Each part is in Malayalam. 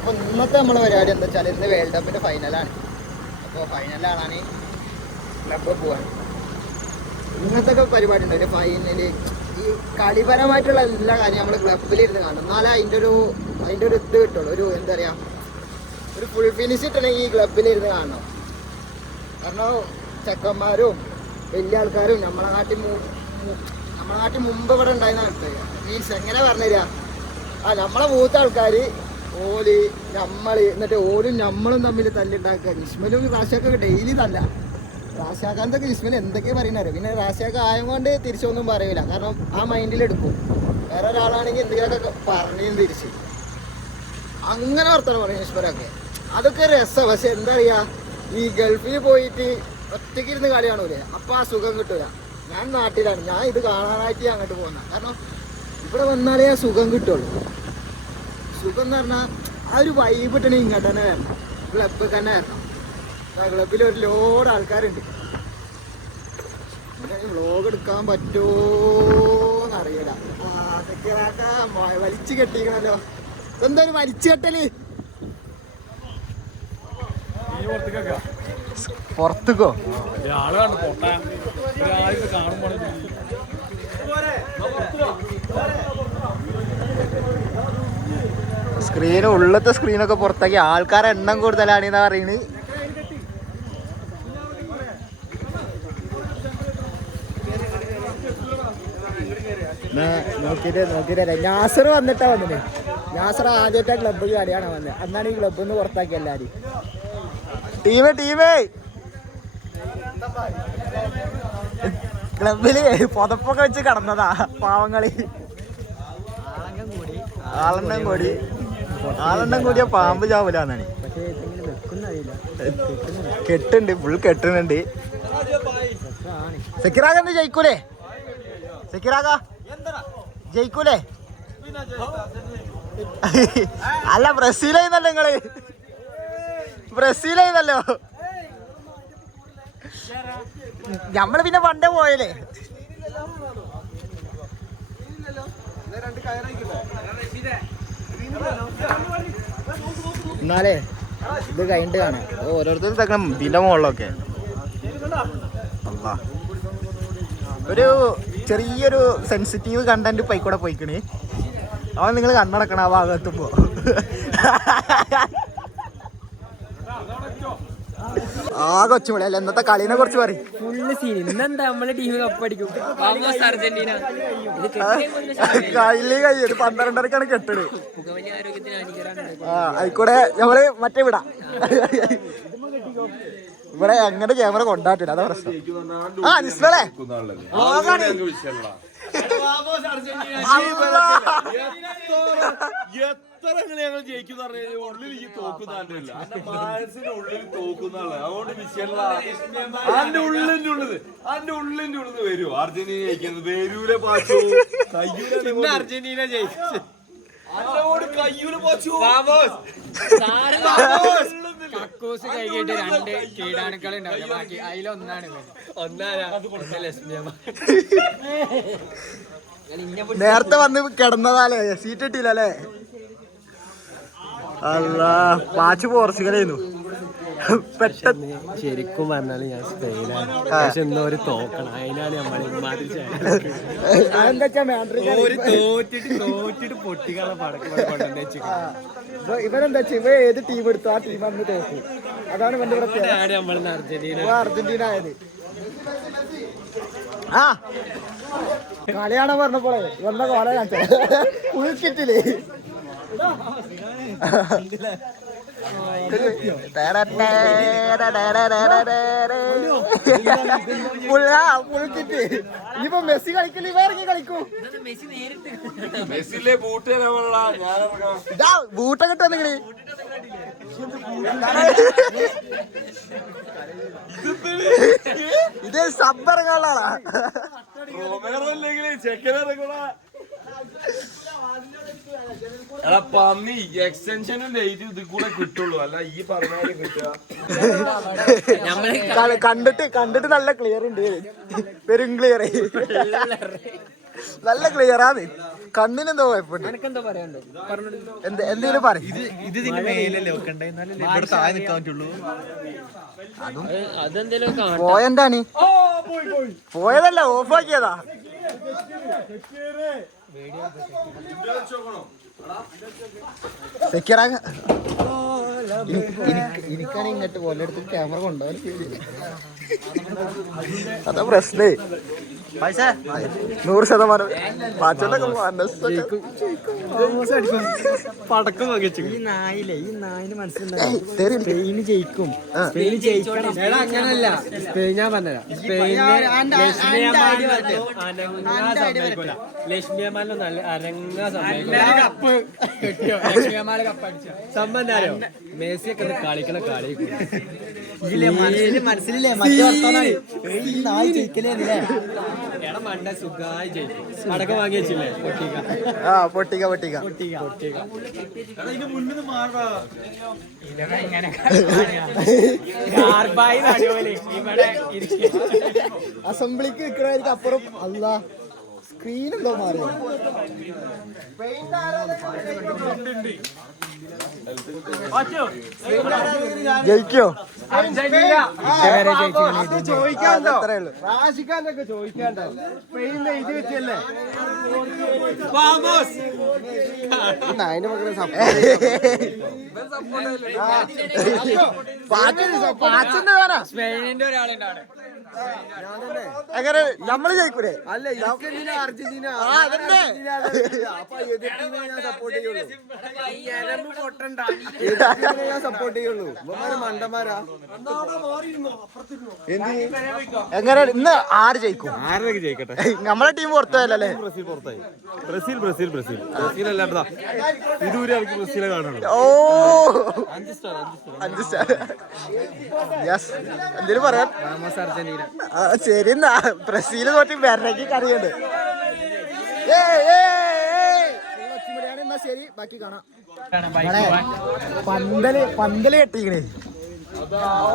അപ്പോൾ ഇന്നത്തെ നമ്മളെ പരിപാടി എന്താ വെച്ചാൽ ഇന്ന് വേൾഡ് കപ്പിൻ്റെ ഫൈനലാണ്. അപ്പോൾ ഫൈനൽ കാണാൻ ക്ലബ്ബ് പോവാണ്. ഇന്നത്തെ പരിപാടി ഉണ്ട് ഒരു ഫൈനൽ. ഈ കളിപരമായിട്ടുള്ള എല്ലാ കാര്യം നമ്മൾ ക്ലബ്ബിലിരുന്ന് കാണും. എന്നാലേ അതിൻ്റെ ഒരു ഇത് കിട്ടുള്ളൂ. ഒരു എന്താ പറയുക, ഒരു ഫുൾ ഫിനിഷ് കിട്ടണമെങ്കിൽ ഈ ക്ലബ്ബിലിരുന്ന് കാണണം. കാരണം ചെക്കന്മാരും വലിയ ആൾക്കാരും നമ്മളെ നാട്ടിൽ മുമ്പ് ഇവിടെ ഉണ്ടായിരുന്ന ആൾക്കാർ, മീൻസ് എങ്ങനെ പറഞ്ഞുതരാ, നമ്മളെ മൂത്ത ആൾക്കാർ ഓല് എന്നിട്ട് ഓലും നമ്മളും തമ്മിൽ തല്ലുണ്ടാക്കുക. ഇസ്മലും റാഷാക്കൊക്കെ ഡെയിലി തല്ല. റാഷാക്കാന്തൊക്കെ ഇസ്മൽ എന്തൊക്കെയാണ് പറയുന്നത്. പിന്നെ റാഷാക്ക ആയതുകൊണ്ട് തിരിച്ചൊന്നും പറയൂല, കാരണം ആ മൈൻഡിലെടുക്കും. വേറെ ഒരാളാണെങ്കിൽ എന്തെങ്കിലുമൊക്കെ പറഞ്ഞും തിരിച്ച് അങ്ങനെ വർത്തമാനം പറയും ഇസ്മലൊക്കെ. അതൊക്കെ രസം. പക്ഷെ എന്താ പറയുക, ഈ ഗൾഫിൽ പോയിട്ട് ഒറ്റയ്ക്ക് ഇരുന്ന് കളി കാണൂലേ, അപ്പോൾ ആ സുഖം കിട്ടൂല. ഞാൻ നാട്ടിലാണ്, ഞാൻ ഇത് കാണാനായിട്ട് അങ്ങോട്ട് പോകുന്ന. കാരണം ഇവിടെ വന്നാലേ ആ സുഖം കിട്ടുള്ളൂ. സുഖം എന്ന് പറഞ്ഞാൽ ആ ഒരു വൈബ് കിട്ടണമെങ്കിൽ ഇങ്ങോട്ട് തന്നെ വരണം, ക്ലബ്ബ് തന്നെ വരണം. ക്ലബ്ബിൽ ഒരു ലോഡ് ആൾക്കാരുണ്ട്. വ്ളോഗ് എടുക്കാൻ പറ്റുമോന്ന് അറിയില്ല. അതൊക്കെ വലിച്ചു കെട്ടിക്കണല്ലോ. എന്തായാലും വലിച്ചു കെട്ടല് പുറത്തേക്കോ സ്ക്രീൻ, ഉള്ളത്തെ സ്ക്രീനൊക്കെ പുറത്താക്കി ആൾക്കാരെ എണ്ണം കൂടുതലാണെന്നാ പറയുന്നത്. നോക്കിയിട്ട് നാസർ വന്നിട്ടാ വന്നിന്. നാസർ ആദ്യത്തെ ക്ലബ്ബ് കളിയാണ് വന്നത്. അന്നാണ് ഈ ക്ലബ്ബിൽ നിന്ന് പുറത്താക്കി എല്ലാവരും. ടീമേ ക്ലബില് പുതപ്പൊക്കെ വെച്ച് കടന്നതാ പാവങ്ങളി. ആളെണ്ണം കൂടിയ പാമ്പ് ചാവൂലെന്നാണ്. കെട്ടുണ്ട്, ഫുൾ കെട്ടുന്നുണ്ട്. സെക്കിറാക എന്ത് ജയിക്കൂലേ? സെക്കിറാക ജയിക്കൂലേ? അല്ല ബ്രസീലായിരുന്നല്ലോ നിങ്ങള്, ബ്രസീലായിരുന്നല്ലോ. നമ്മള് പിന്നെ പണ്ടേ പോയല്ലേ. എന്നാലേ ഇത് കഴിഞ്ഞിട്ട് കാണാം. ഓരോരുത്തരും തക്കണം ഇതിന്റെ മുകളിലൊക്കെ. ഒരു ചെറിയൊരു സെൻസിറ്റീവ് കണ്ടന്റ് പൈക്കൂടെ പോയിക്കണേ. അവൻ നിങ്ങൾ കണ്ണടക്കണം ആ ഭാഗത്തുമ്പോ. ആകെ ഒച്ചുമണിയല്ല. ഇന്നത്തെ കളിനെ കുറിച്ച് പറയും. ഇന്നെന്താ നമ്മളെ ടീം കപ്പടിക്കും. അർജന്റീന കളി കഴിയും 12:30ക്കാണ് കെട്ടത്. ആയിക്കൂടെ നമ്മള് മറ്റേ വിടാം. ഇവിടെ എങ്ങനെ ക്യാമറ കൊണ്ടാട്ടില്ല, അതാ പ്രശ്നം. നിസ്വലേ എത്ര ഞങ്ങൾ ജയിക്കുന്ന ഉള്ളിൽ ഈ തോക്കുന്നല്ല, ഉള്ളിൽ തോക്കുന്നതാണ്. അതുകൊണ്ട് വിഷയല്ല. അതിന്റെ ഉള്ളിന്റെ ഉള്ളിൽ വരുമോ അർജന്റീന ജയിക്കുന്നത്? വരൂലെ പാച്ചു. അർജന്റീന ജയിച്ചു. കയ്യൂല് പാച്ചു. കക്കൂസ് കൈകിട്ട് 2 കീടാണുക്കൾ ഉണ്ടാവില്ല, ബാക്കി അതിലൊന്നാണ്. നേരത്തെ വന്ന് കിടന്നതാലേ, സീറ്റ് കിട്ടിയില്ലേ? അല്ല പാച്ച് പോർച്ചുഗലായിരുന്നു. പെട്ടെന്ന് ശരിക്കും പറഞ്ഞാല് ഞാൻ സ്പെയിനാണ്. പക്ഷെ എന്തോ ഒരു തോക്കണം, അതിനാണ് തോറ്റിട്ട് പൊട്ടികളെ പടക്കം. ഇവരെന്താ വെച്ചാൽ ഇവ ഏത് ടീം എടുത്തു ആ ടീം അന്ന് തോക്കും. അതാണ് അർജന്റീന ആയത്. കളിയാണോ പറഞ്ഞപ്പോളേ വന്ന കോല കുളിച്ചിട്ടില്ലേ? ഇനിയിപ്പോ മെസ്സി കളിക്കില്ല, ഇവ ഇറങ്ങി കളിക്കൂ. ബൂട്ടൊക്കെ ഇട്ട് വന്നിക്കണേ. ഇത് സബ്ബറങ്ങാളാ. പന്നി എക്സ്റ്റൻഷനും ലൈറ്റ് ഇത് കൂടെ കിട്ടുള്ളൂ, അല്ല ഈ പറഞ്ഞാലും കിട്ടുക. കണ്ടിട്ട് നല്ല ക്ലിയർ ഉണ്ട്, പെരും ക്ലിയർ. നല്ല ക്ലിയർ ആണ്. കണ്ണിനെന്തോ കുഴപ്പമുണ്ട്. എനിക്കെന്താ പറയാണ്ട് എന്തെങ്കിലും പറ. പോയെന്താണ്? പോയതല്ല, ഓഫാക്കിയതാ. സെക്യൂറാക. എനിക്കാണ് ഇങ്ങോട്ട് പോലെ എടുത്ത് ക്യാമറ കൊണ്ടുപോകാൻ പേടിയില്ല. അതാ പ്രശ്നേ. 100% മാറ്റൊക്കെ പടക്കം വകിച്ചു. ഈ നായിന് മനസ്സിലായി ജയിക്കും. അങ്ങനല്ല സ്പെയിൻ. ഞാൻ പറഞ്ഞുതരാം. ലക്ഷ്മിയമാലും നല്ല അരങ്ങാ കപ്പ് കിട്ടിയോ? ലക്ഷ്മിയമാല് കപ്പ് അടിച്ച സംബന്ധാരോ മെസ്സിയൊക്കെ കളിക്കണ കളി മനസ്സിലില്ലേ? എടാ മണ്ട സുഖമായി ജയിക്കും. പടക്കം വാങ്ങി വെച്ചില്ലേ? പൊട്ടിക്ക അസംബ്ലിക്ക് നിൽക്കണവർക്ക് അപ്പുറം. അല്ല, സ്ക്രീൻ എന്തോ മാറിയോ? ജയിക്കോ? റാഷിഖാനൊക്കെ ചോദിക്കാണ്ടോ? സ്പെയിൻ എഴുതി വെച്ചല്ലേ? അതിന്റെ മക്കളെ സ്പെയിനിന്റെ ഒരാളുണ്ടാണ്. അങ്ങനെ നമ്മള് ജയിക്കൂലേ? അല്ല, അർജന്റീന സപ്പോർട്ട് ചെയ്യുള്ളൂ. ഞാൻ സപ്പോർട്ട് ചെയ്യുള്ളൂ. മണ്ടന്മാരാ. എങ്ങനെ ഇന്ന് ആര് ജയിക്കും? ആരൊക്കെ ജയിക്കട്ടെ. നമ്മളെ ടീം പുറത്തുപോയല്ലേ? ബ്രസീൽ പുറത്തായി. ബ്രസീൽ അല്ലാണ്ടാ ഇതുവരെ അവർക്ക് ബ്രസീലെ കാണുള്ളൂ. ഓ 5 സ്റ്റാർ. യെസ്. എന്തേലും പറയാം. അർജന്റീന. ശരി എന്നാ. ബ്രസീല് തോറ്റി വരണമെങ്കിൽ കറിയുണ്ട്. എന്നാ ശരി, ബാക്കി കാണാം. പന്തല് കെട്ടിക്കണേ. ഓ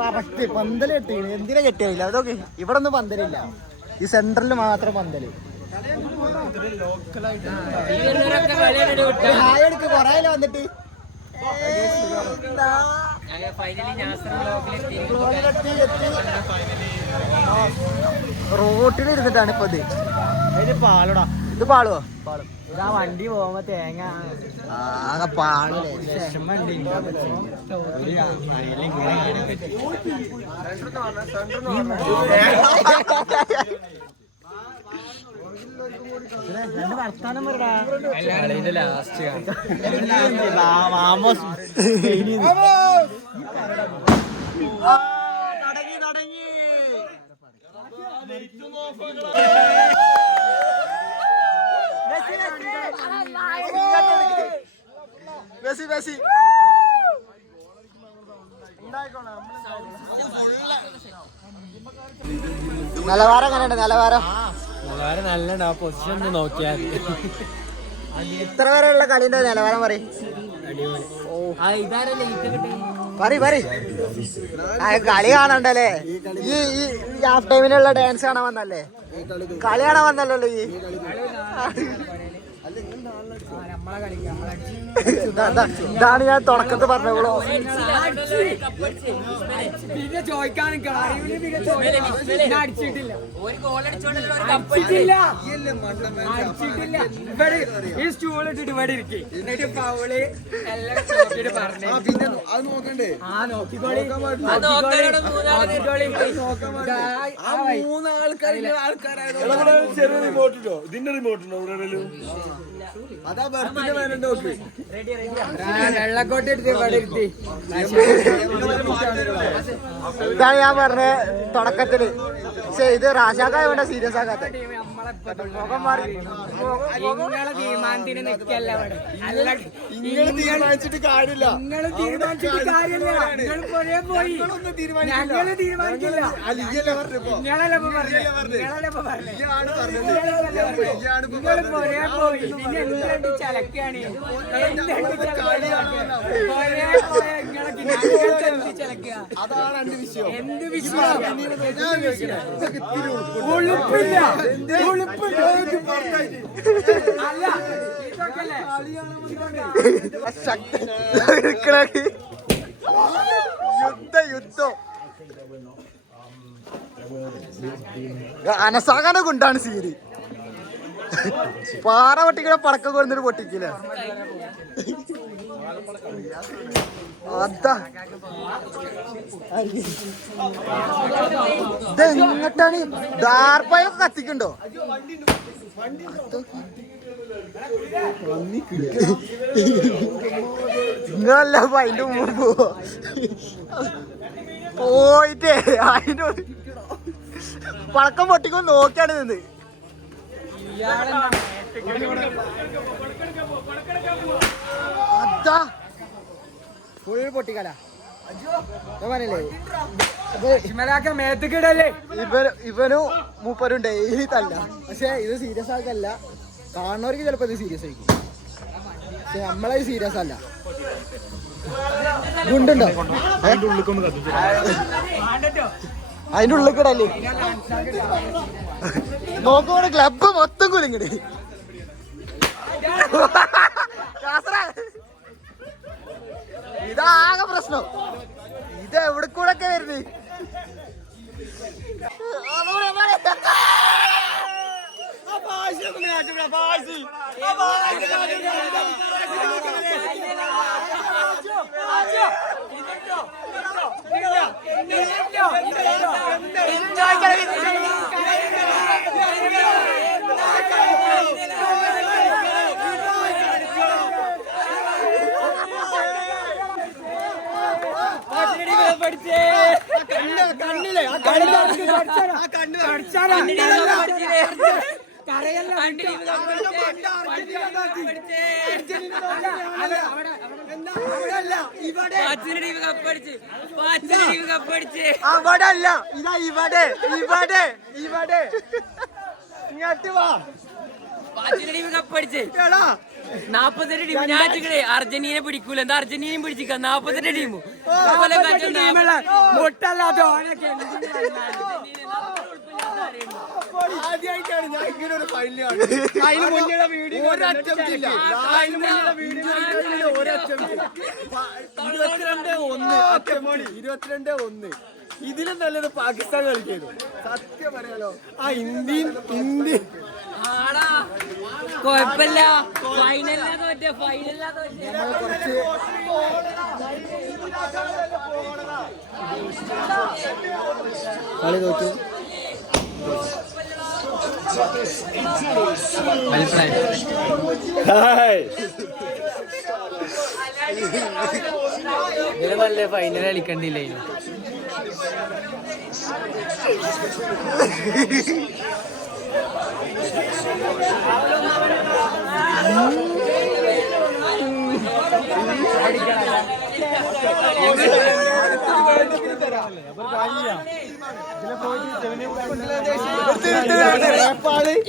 കറക്റ്റ് പന്തല് കെട്ടിക്കണേ. എന്തിനാ കെട്ടിയില്ല അതൊക്കെ? ഇവിടെ ഒന്നും പന്തലില്ല. ഈ സെന്ററിൽ മാത്രം പന്തല്. ഹായ് എടുക്ക്. കൊറേ വന്നിട്ട് റോട്ടിലിരുന്നിട്ടാണ് ഇപ്പൊ ഇത്. പാലോടാ. ഇത് പാളുവോ? ഇതാ വണ്ടി പോകുമ്പോ തേങ്ങ ആകെ പാടില്ലേ? വർത്താനം പറടാ. ലാസ്റ്റ് മെസ്സി നിലവാരം എങ്ങനെയുണ്ട്? നിലവാരം നല്ല പൊസിഷൻ നോക്കിയാൽ ഇത്ര വരെയുള്ള കളിന്റെ നിലവാരം പറയും. കളി കാണണ്ടല്ലേ? ഈ ഹാഫ് ടൈമിനുള്ള ഡാൻസ് കാണാൻ വന്നല്ലേ? കളി കാണാൻ വന്നല്ലോ ഈ. ഇതാണ് ഞാൻ തുടക്കത്ത് പറഞ്ഞോളൂ. പിന്നെ ചോദിക്കാനും അടിച്ചിട്ടില്ല. ഇവിടെ ഈ സ്റ്റൂൾ ഇട്ടിട്ട് ഇവിടെ ഇരിക്കും. എന്നിട്ട് പൗള് എല്ലാം പറഞ്ഞു. അത് നോക്കണ്ടേ? നോക്കിക്കോളി. ചെറിയ റിമോട്ടോ ഇതിന്റെ റിമോട്ടുണ്ടോ? അതാ ബർത്തിന്റെ മേലുണ്ട്. നോക്ക്. വെള്ളക്കോട്ട് എടുത്ത് ഇവിടെ ഇരുത്തി. ഇതാണ് ഞാൻ പറഞ്ഞ തുടക്കത്തില്. പക്ഷെ ഇത് റാഷാക്കായ വേണ്ട, സീരിയസ് ആക്കാത്ത. തീരുമാനത്തിന് നിൽക്കല്ല ഇവിടെ. നിങ്ങൾ തീരുമാനിച്ചിട്ട് കാര്യമില്ല. നിങ്ങൾ തീരുമാനിച്ചിട്ട് കാര്യമില്ല. നിങ്ങൾ പുഴയെ പോയി. ഞങ്ങള് തീരുമാനിക്കില്ല. നിങ്ങളല്ലേ നിങ്ങൾ പുഴയെ പോയി. പിന്നെ എന്തുകൊണ്ട് ചലക്കാണ്? അതാണ് എന്റെ വിഷയം. എന്ത് വിശ്വാസം ഉളുപ്പില്ല അല്ല യുദ്ധം അനസാകാനെ കൊണ്ടാണ് സീരി പാറ പൊട്ടിക്കണ പടക്കം കൊണ്ടിട്ട് പൊട്ടിക്കില്ല അതാ ഇതെങ്ങട്ടാണ് ദാർപ്പായൊക്കെ കത്തിക്കണ്ടോ നിങ്ങളല്ല അതിന്റെ മുമ്പ് പോയിട്ടേ അതിന്റെ പടക്കം പൊട്ടിക്കോ നോക്കിയാണ് നിന്ന് അതാ ഫുൾ പൊട്ടിക്കല മേത്തക്കിടല്ലേ ഇവനും മൂപ്പരും ഡെയിലി തല്ല പക്ഷെ ഇത് സീരിയസ് ആക്കല്ല കാണുന്നവർക്ക് ചിലപ്പോ ഇത് സീരിയസ് ആയിരിക്കും പക്ഷെ നമ്മളത് സീരിയസ് അല്ല ഗുണ്ടുണ്ടോ അതിന്റെ ഉള്ളിൽ കിടല്ലേ നോക്കുവാണ് ക്ലബ് മൊത്തം കുലുങ്ങടി ഇതാകെ പ്രശ്നം ഇത് എവിടെ കൂടെ ഒക്കെ വരുന്നത് അവിടെ അല്ല ഇതാ ഇവിടെ ഇവിടെ ഇവിടെ ഇങ്ങോട്ട് വാ 48 ടീം ഞാറ്റുകളെ അർജന്റീന പിടിക്കൂല എന്താ അർജന്റീനയും പിടിച്ചിക്ക 48 ടീം ആദ്യമായിട്ടാണ് ഞാൻ ഇങ്ങനെ ഒരു ഫൈനൽ കാണുന്നത്. ഒരു അറ്റംപ്റ്റ് ഇല്ല. 22-1 ഇതിലും നല്ലത് പാകിസ്ഥാൻ കളിക്കുന്നു. സത്യം പറയാലോ ആ ഇന്ത്യൻ കൊഴപ്പില്ല ഫൈനലിലാ തോറ്റേ കുറച്ച് കളി തോറ്റു. നല്ല ഫൈനൽ കളിക്കണ്ടില്ല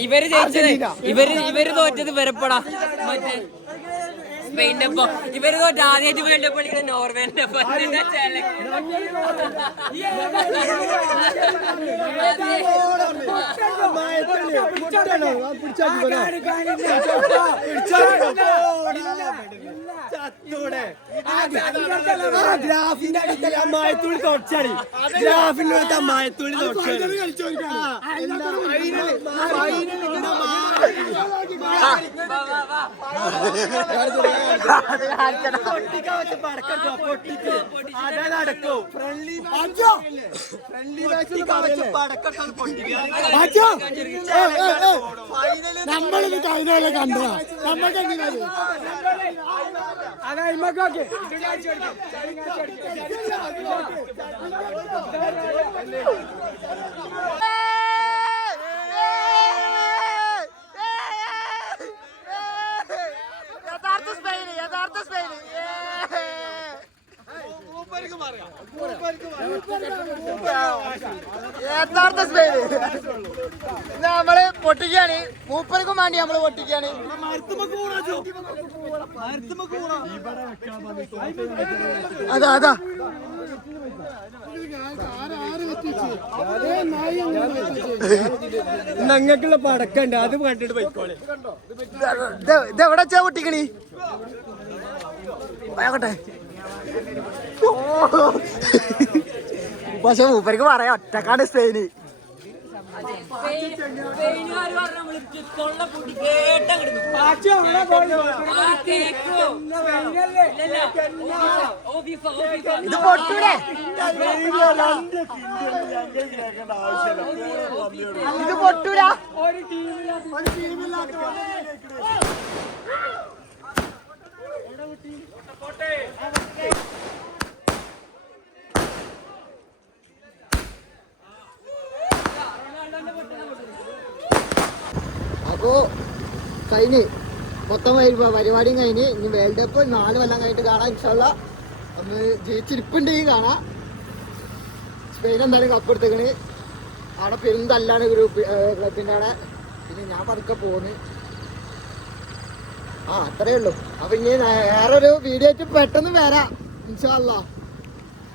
ഇവര് ജയിച്ചത് ഇവര് തോറ്റത് വരപ്പെടാ മറ്റേ സ്പെയിൻ്റെ ഒപ്പം ഇവര് തോറ്റ ആദ്യമായിട്ട് വേൾഡ് കപ്പ് കളിക്കുന്ന നോർവേന്റെ ഒപ്പം ഗ്രാഫിന്റെ അടുത്തല്ല മയത്തുള്ളി തൊച്ചാടി ഗ്രാഫിന്റെ മയത്തുള്ളി തൊച്ചാടി നമ്മളിത് കഴിഞ്ഞ കണ്ടതാ നമ്മൾക്ക് അതായിമൊക്കെ യഥാർത്ഥ സ്പെയിന് നമ്മള് പൊട്ടിക്കാണ്. മൂപ്പർക്കും വേണ്ടി നമ്മള് പൊട്ടിക്കാണ്. അതാ ഞങ്ങൾക്കുള്ള പടക്കണ്ട് അത് കണ്ടിട്ട് പോയിക്കോളെ. ഇതെവിടെ വെച്ചാ പൊട്ടിക്കണി ആകട്ടെ. പക്ഷെ മൂപ്പർക്ക് പറയാം ഒറ്റക്കാണ് സ്പെയിന്. ഇത് പൊട്ടൂലേ, ഇത് പൊട്ടൂല. അപ്പോ കഴിഞ്ഞ് മൊത്തം പരിപാടിയും കഴിഞ്ഞ് ഇനി വേൾഡ് കപ്പ് 4 കൊല്ലം കഴിഞ്ഞിട്ട് കാണാം. ഇൻഷാല്ല ഒന്ന് ജയിച്ചിരിപ്പുണ്ടെങ്കിൽ കാണാം. സ്പെയിൻ എന്തായാലും കപ്പ് എടുത്തേക്കണ്. അവിടെ പെരുന്തല്ലാണ് ക്ലബിൻ്റെ അവിടെ. പിന്നെ ഞാൻ പതുക്കെ പോന്ന്. അത്രേ ഉള്ളൂ. അപ്പൊ ഇനി വേറൊരു വീഡിയോ ആയിട്ട് പെട്ടെന്ന് വരാം ഇൻഷാ അല്ലാ.